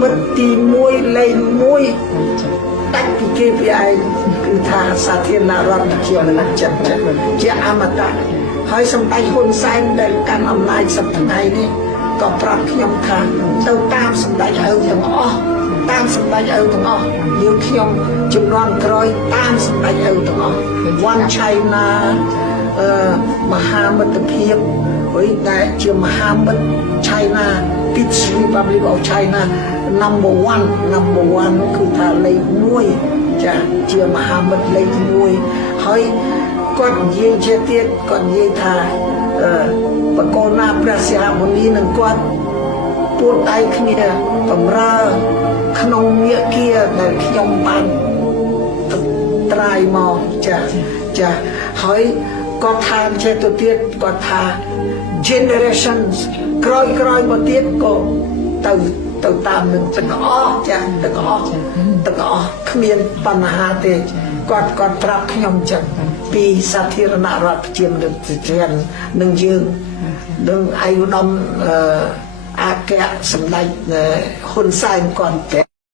មិត្តទី1លេខ1ដាច់ពីគេពីឯងគឺថាសាធារណរដ្ឋជាមិនចិត្តជាអមតៈហើយសម្ដេចហ៊ុនសែនដែលកាន់អំណាចសប្តាហ៍ថ្ងៃនេះក៏ប្រាប់ខ្ញុំថាទៅតាមសម្ដេចឪទាំងអស់តាមសម្ដេចឪទាំងអស់យើងខ្ញុំជំនាន់ក្រោយតាមសម្ដេចឪទាំងអស់ One China មហាមិត្តភាពហើយដែលជាមហាមិត្ត China Peace Republic of China number 1គឺថាលេខ1ចាជាមហាមិត្តលេខ1ហើយគាត់និយាយជាទៀតគាត់និយាយថាបកលណាព្រះសិហមុនីនឹងគាត់ពួតដៃគ្នាបំរើក្នុងមាគាដែលខ្ញុំបានត្រាយមកចាហើយគាត់ថាជាទៅទៀតគាត់ថា generations ក្រោយមកទៀតក៏ទៅតាមនឹងទាំងអស់ចាទាំងអស់គ្មានបញ្ហាទេគាត់ប្រាប់ខ្ញុំចឹងពីសាធារណរដ្ឋប្រជាមានិតនឹងយើងនឹងឯកឧត្តមអគ្គសម្ដេចហ៊ុនសែនគាត់